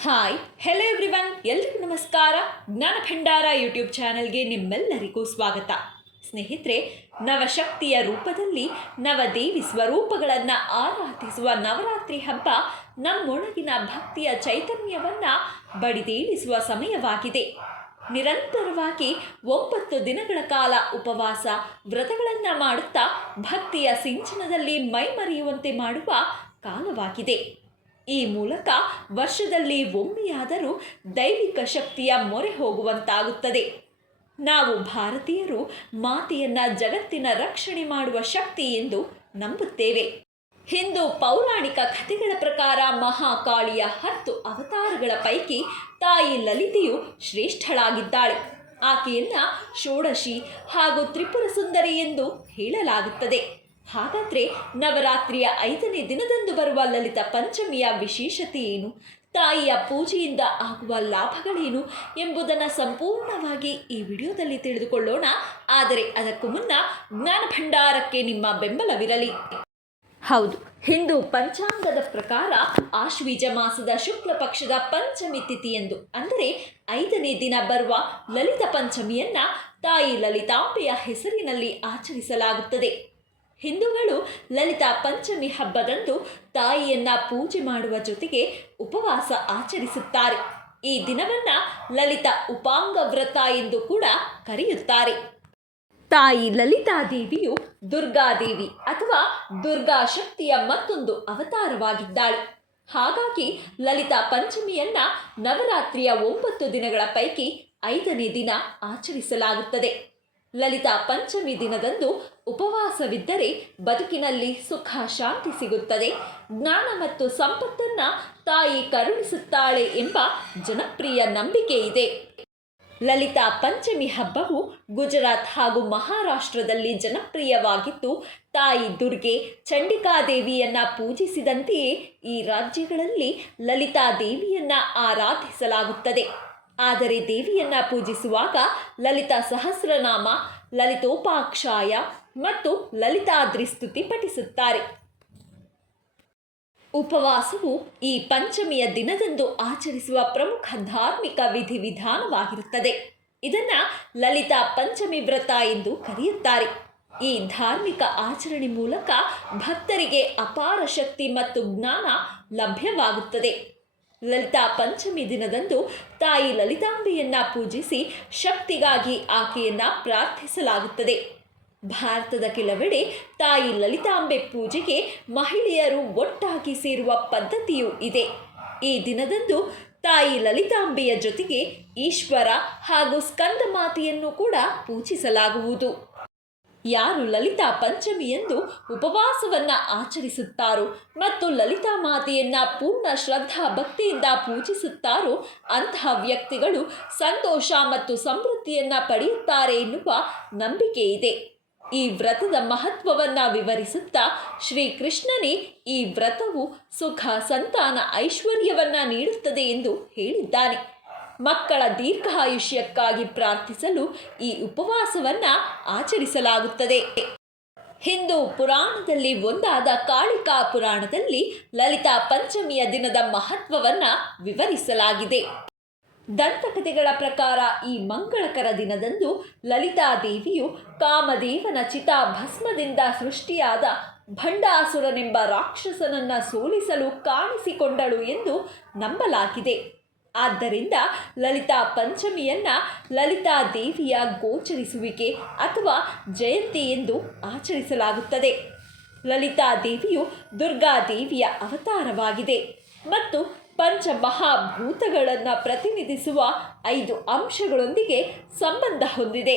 Hi hello everyone, ಎಲ್ರಿಗೂ ನಮಸ್ಕಾರ. ಜ್ಞಾನ ಭಂಡಾರ ಯೂಟ್ಯೂಬ್ ಚಾನೆಲ್ಗೆ ನಿಮ್ಮೆಲ್ಲರಿಗೂ ಸ್ವಾಗತ. ಸ್ನೇಹಿತರೆ, ನವಶಕ್ತಿಯ ರೂಪದಲ್ಲಿ ನವದೇವಿ ಸ್ವರೂಪಗಳನ್ನು ಆರಾಧಿಸುವ ನವರಾತ್ರಿ ಹಬ್ಬ ನಮ್ಮೊಳಗಿನ ಭಕ್ತಿಯ ಚೈತನ್ಯವನ್ನು ಬಡಿದೇಳಿಸುವ ಸಮಯವಾಗಿದೆ. ನಿರಂತರವಾಗಿ 9 ದಿನಗಳ ಕಾಲ ಉಪವಾಸ ವ್ರತಗಳನ್ನು ಮಾಡುತ್ತಾ ಭಕ್ತಿಯ ಸಿಂಚನದಲ್ಲಿ ಮೈಮರೆಯುವಂತೆ ಮಾಡುವ ಕಾಲವಾಗಿದೆ. ಈ ಮೂಲಕ ವರ್ಷದಲ್ಲಿ ಒಮ್ಮೆಯಾದರೂ ದೈವಿಕ ಶಕ್ತಿಯ ಮೊರೆ ಹೋಗುವಂತಾಗುತ್ತದೆ. ನಾವು ಭಾರತೀಯರು ಮಾತೆಯನ್ನ ಜಗತ್ತಿನ ರಕ್ಷಣೆ ಮಾಡುವ ಶಕ್ತಿ ಎಂದು ನಂಬುತ್ತೇವೆ. ಹಿಂದೂ ಪೌರಾಣಿಕ ಕಥೆಗಳ ಪ್ರಕಾರ ಮಹಾಕಾಳಿಯ 10 ಅವತಾರಗಳ ಪೈಕಿ ತಾಯಿ ಲಲಿತೆಯು ಶ್ರೇಷ್ಠಳಾಗಿದ್ದಾಳೆ. ಆಕೆಯನ್ನ ಷೋಡಶಿ ಹಾಗೂ ತ್ರಿಪುರ ಸುಂದರಿ ಎಂದು ಹೇಳಲಾಗುತ್ತದೆ. ಹಾಗಾದರೆ ನವರಾತ್ರಿಯ 5ನೇ ದಿನದಂದು ಬರುವ ಲಲಿತ ಪಂಚಮಿಯ ವಿಶೇಷತೆ ಏನು, ತಾಯಿಯ ಪೂಜೆಯಿಂದ ಆಗುವ ಲಾಭಗಳೇನು ಎಂಬುದನ್ನು ಸಂಪೂರ್ಣವಾಗಿ ಈ ವಿಡಿಯೋದಲ್ಲಿ ತಿಳಿದುಕೊಳ್ಳೋಣ. ಆದರೆ ಅದಕ್ಕೂ ಮುನ್ನ ಜ್ಞಾನ ಭಂಡಾರಕ್ಕೆ ನಿಮ್ಮ ಬೆಂಬಲವಿರಲಿ. ಹೌದು, ಹಿಂದೂ ಪಂಚಾಂಗದ ಪ್ರಕಾರ ಆಶ್ವೀಜ ಮಾಸದ ಶುಕ್ಲ ಪಕ್ಷದ ಪಂಚಮಿ ತಿಥಿಯಂದು, ಅಂದರೆ 5ನೇ ದಿನ ಬರುವ ಲಲಿತ ಪಂಚಮಿಯನ್ನ ತಾಯಿ ಲಲಿತಾಂಬೆಯ ಹೆಸರಿನಲ್ಲಿ ಆಚರಿಸಲಾಗುತ್ತದೆ. ಹಿಂದೂಗಳು ಲಲಿತಾ ಪಂಚಮಿ ಹಬ್ಬದಂದು ತಾಯಿಯನ್ನ ಪೂಜೆ ಮಾಡುವ ಜೊತೆಗೆ ಉಪವಾಸ ಆಚರಿಸುತ್ತಾರೆ. ಈ ದಿನವನ್ನ ಲಲಿತಾ ಉಪಾಂಗ ವ್ರತ ಎಂದು ಕೂಡ ಕರೆಯುತ್ತಾರೆ. ತಾಯಿ ಲಲಿತಾದೇವಿಯು ದುರ್ಗಾದೇವಿ ಅಥವಾ ದುರ್ಗಾ ಶಕ್ತಿಯ ಮತ್ತೊಂದು ಅವತಾರವಾಗಿದ್ದಾಳೆ. ಹಾಗಾಗಿ ಲಲಿತಾ ಪಂಚಮಿಯನ್ನ ನವರಾತ್ರಿಯ 9 ದಿನಗಳ ಪೈಕಿ 5ನೇ ದಿನ ಆಚರಿಸಲಾಗುತ್ತದೆ. ಲಲಿತಾ ಪಂಚಮಿ ದಿನದಂದು ಉಪವಾಸವಿದ್ದರೆ ಬದುಕಿನಲ್ಲಿ ಸುಖ ಶಾಂತಿ ಸಿಗುತ್ತದೆ, ಜ್ಞಾನ ಮತ್ತು ಸಂಪತ್ತನ್ನು ತಾಯಿ ಕರುಣಿಸುತ್ತಾಳೆ ಎಂಬ ಜನಪ್ರಿಯ ನಂಬಿಕೆ ಇದೆ. ಲಲಿತಾ ಪಂಚಮಿ ಹಬ್ಬವು ಗುಜರಾತ್ ಹಾಗೂ ಮಹಾರಾಷ್ಟ್ರದಲ್ಲಿ ಜನಪ್ರಿಯವಾಗಿದ್ದು, ತಾಯಿ ದುರ್ಗೆ ಚಂಡಿಕಾದೇವಿಯನ್ನ ಪೂಜಿಸಿದಂತೆಯೇ ಈ ರಾಜ್ಯಗಳಲ್ಲಿ ಲಲಿತಾದೇವಿಯನ್ನ ಆರಾಧಿಸಲಾಗುತ್ತದೆ. ಆದರೆ ದೇವಿಯನ್ನ ಪೂಜಿಸುವಾಗ ಲಲಿತಾ ಸಹಸ್ರನಾಮ, ಲಲಿತೋಪಾಕ್ಷಾಯ ಮತ್ತು ಲಲಿತಾದ್ರಿ ಸ್ತುತಿ ಪಠಿಸುತ್ತಾರೆ. ಉಪವಾಸವು ಈ ಪಂಚಮಿಯ ದಿನದಂದು ಆಚರಿಸುವ ಪ್ರಮುಖ ಧಾರ್ಮಿಕ ವಿಧಿವಿಧಾನವಾಗಿರುತ್ತದೆ. ಇದನ್ನು ಲಲಿತಾ ಪಂಚಮಿ ವ್ರತ ಎಂದು ಕರೆಯುತ್ತಾರೆ. ಈ ಧಾರ್ಮಿಕ ಆಚರಣೆ ಮೂಲಕ ಭಕ್ತರಿಗೆ ಅಪಾರ ಶಕ್ತಿ ಮತ್ತು ಜ್ಞಾನ ಲಭ್ಯವಾಗುತ್ತದೆ. ಲಲಿತಾ ಪಂಚಮಿ ದಿನದಂದು ತಾಯಿ ಲಲಿತಾಂಬೆಯನ್ನ ಪೂಜಿಸಿ ಶಕ್ತಿಗಾಗಿ ಆಕೆಯನ್ನ ಪ್ರಾರ್ಥಿಸಲಾಗುತ್ತದೆ. ಭಾರತದ ಕೆಲವೆಡೆ ತಾಯಿ ಲಲಿತಾಂಬೆ ಪೂಜೆಗೆ ಮಹಿಳೆಯರು ಒಟ್ಟಾಗಿ ಸೇರುವ ಪದ್ಧತಿಯೂ ಇದೆ. ಈ ದಿನದಂದು ತಾಯಿ ಲಲಿತಾಂಬೆಯ ಜೊತೆಗೆ ಈಶ್ವರ ಹಾಗೂ ಸ್ಕಂದ ಮಾತೆಯನ್ನು ಕೂಡ ಪೂಜಿಸಲಾಗುವುದು. ಯಾರು ಲಲಿತಾ ಪಂಚಮಿಯಂದು ಉಪವಾಸವನ್ನು ಆಚರಿಸುತ್ತಾರೋ ಮತ್ತು ಲಲಿತಾ ಮಾತೆಯನ್ನ ಪೂರ್ಣ ಶ್ರದ್ಧಾ ಭಕ್ತಿಯಿಂದ ಪೂಜಿಸುತ್ತಾರೋ ಅಂತಹ ವ್ಯಕ್ತಿಗಳು ಸಂತೋಷ ಮತ್ತು ಸಮೃದ್ಧಿಯನ್ನು ಪಡೆಯುತ್ತಾರೆ ಎನ್ನುವ ನಂಬಿಕೆ ಇದೆ. ಈ ವ್ರತದ ಮಹತ್ವವನ್ನು ವಿವರಿಸುತ್ತಾ ಶ್ರೀಕೃಷ್ಣನೇ ಈ ವ್ರತವು ಸುಖ, ಸಂತಾನ, ಐಶ್ವರ್ಯವನ್ನು ನೀಡುತ್ತದೆ ಎಂದು ಹೇಳಿದ್ದಾನೆ. ಮಕ್ಕಳ ದೀರ್ಘಾಯುಷ್ಯಕ್ಕಾಗಿ ಪ್ರಾರ್ಥಿಸಲು ಈ ಉಪವಾಸವನ್ನು ಆಚರಿಸಲಾಗುತ್ತದೆ. ಹಿಂದೂ ಪುರಾಣದಲ್ಲಿ ಒಂದಾದ ಕಾಳಿಕಾ ಪುರಾಣದಲ್ಲಿ ಲಲಿತಾ ಪಂಚಮಿಯ ದಿನದ ಮಹತ್ವವನ್ನು ವಿವರಿಸಲಾಗಿದೆ. ದಂತಕಥೆಗಳ ಪ್ರಕಾರ ಈ ಮಂಗಳಕರ ದಿನದಂದು ಲಲಿತಾದೇವಿಯು ಕಾಮದೇವನ ಚಿತಾಭಸ್ಮದಿಂದ ಸೃಷ್ಟಿಯಾದ ಭಂಡಾಸುರನೆಂಬ ರಾಕ್ಷಸನನ್ನು ಸೋಲಿಸಲು ಕಾಣಿಸಿಕೊಂಡಳು ಎಂದು ನಂಬಲಾಗಿದೆ. ಆದ್ದರಿಂದ ಲಲಿತಾ ಪಂಚಮಿಯನ್ನ ಲಲಿತಾ ದೇವಿಯ ಗೋಚರಿಸುವಿಕೆ ಅಥವಾ ಜಯಂತಿ ಎಂದು ಆಚರಿಸಲಾಗುತ್ತದೆ. ಲಲಿತಾ ದೇವಿಯು ದುರ್ಗಾದೇವಿಯ ಅವತಾರವಾಗಿದೆ ಮತ್ತು ಪಂಚಮಹಾಭೂತಗಳನ್ನು ಪ್ರತಿನಿಧಿಸುವ 5 ಅಂಶಗಳೊಂದಿಗೆ ಸಂಬಂಧ ಹೊಂದಿದೆ.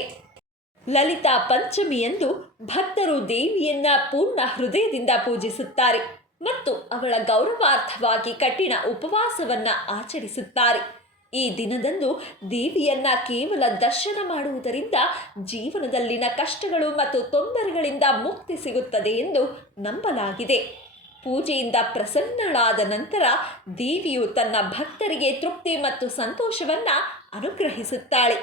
ಲಲಿತಾ ಪಂಚಮಿಯಂದು ಭಕ್ತರು ದೇವಿಯನ್ನ ಪೂರ್ಣ ಹೃದಯದಿಂದ ಪೂಜಿಸುತ್ತಾರೆ ಮತ್ತು ಅವಳ ಗೌರವಾರ್ಥವಾಗಿ ಕಠಿಣ ಉಪವಾಸವನ್ನು ಆಚರಿಸುತ್ತಾರೆ. ಈ ದಿನದಂದು ದೇವಿಯನ್ನ ಕೇವಲ ದರ್ಶನ ಮಾಡುವುದರಿಂದ ಜೀವನದಲ್ಲಿನ ಕಷ್ಟಗಳು ಮತ್ತು ತೊಂದರೆಗಳಿಂದ ಮುಕ್ತಿ ಸಿಗುತ್ತದೆ ಎಂದು ನಂಬಲಾಗಿದೆ. ಪೂಜೆಯಿಂದ ಪ್ರಸನ್ನಳಾದ ನಂತರ ದೇವಿಯು ತನ್ನ ಭಕ್ತರಿಗೆ ತೃಪ್ತಿ ಮತ್ತು ಸಂತೋಷವನ್ನು ಅನುಗ್ರಹಿಸುತ್ತಾಳೆ.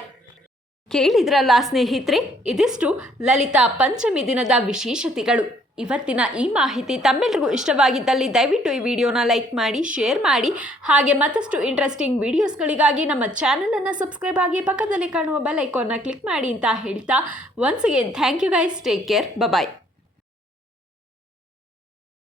ಕೇಳಿದ್ರಲ್ಲ ಸ್ನೇಹಿತರೆ, ಇದಿಷ್ಟು ಲಲಿತಾ ಪಂಚಮಿ ದಿನದ ವಿಶೇಷತೆಗಳು. ಇವತ್ತಿನ ಈ ಮಾಹಿತಿ ತಮ್ಮೆಲ್ಲರಿಗೂ ಇಷ್ಟವಾಗಿದ್ದಲ್ಲಿ ದಯವಿಟ್ಟು ಈ ವಿಡಿಯೋನ ಲೈಕ್ ಮಾಡಿ, ಶೇರ್ ಮಾಡಿ. ಹಾಗೆ ಮತ್ತಷ್ಟು ಇಂಟ್ರೆಸ್ಟಿಂಗ್ ವಿಡಿಯೋಸ್ಗಳಿಗಾಗಿ ನಮ್ಮ ಚಾನಲನ್ನು ಸಬ್ಸ್ಕ್ರೈಬ್ ಆಗಿ ಪಕ್ಕದಲ್ಲಿ ಕಾಣುವ ಬೆಲ್ ಐಕಾನ್ನ ಕ್ಲಿಕ್ ಮಾಡಿ ಅಂತ ಹೇಳ್ತಾ once again thank you guys. Take care. Bye.